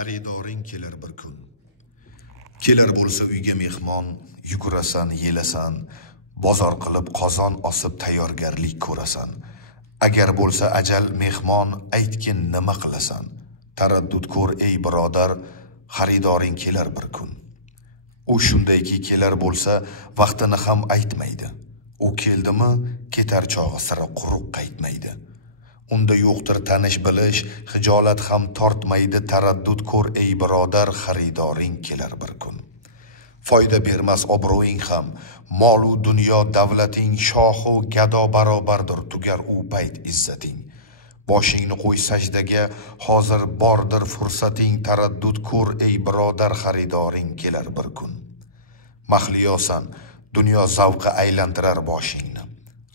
Xaridoring kelar bir kun. Kelar bo'lsa uyga mehmon, yugurasan, yelasan, bozor qilib qozon osib tayyorgarlik ko'rasan. Agar bo'lsa ajal mehmon, aytgin nima qilasan? Taraddud ko'r ey birodar, xaridoring kelar bir kun. U shundayki kelar bo'lsa, vaqtini ham aytmaydi. U keldimi, ketar chog'i sira quruq qaytmaydi. Unda yo'qdir tanish bilish, hijolat ham tortmaydi. Taraddud ko'r ey birodar, xaridoring kelar bir kun. Foyda bermas obro'ying ham, mol-u dunyo davlating, shohu gado barobardir, tugar u payt izzating. Boshingni qo'y sajdaga, hozir bordir fursating. Taraddud ko'r ey birodar, xaridoring kelar bir kun. Mahliyosan, dunyo zavqi aylantirar boshingni.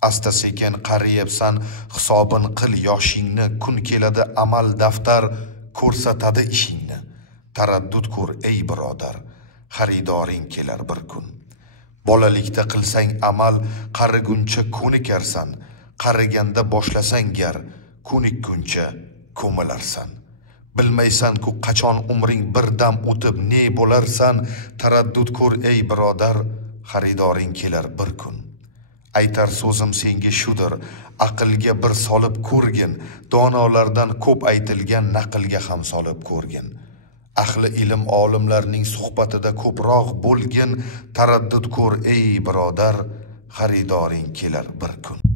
Asta sekin qariyapsan, hisobin qil yoshingni. Kun keladi amal daftar, ko'rsatadi ishingni. Taraddud ko'r ey birodar, xaridoring kelar bir kun. Bolalikda qilsang amal, qariguncha ko'nikarsan. Qariganda boshlasang gar, ko'nikkuncha ko'milarsan. Bilmaysan-ku qachon umring birdam o'tib ne bo'larsan. Taraddud ko'r ey birodar, xaridoring kelar bir kun. Aytar so'zim senga shudir, aqlga bir solib ko'rgin. Donolardan ko'p aytilgan naqlga ham solib ko'rgin. Ahli ilm olimlarning suhbatida ko'proq bo'lgin. Taraddud ko'r ey birodar, xaridoring kelar bir kun.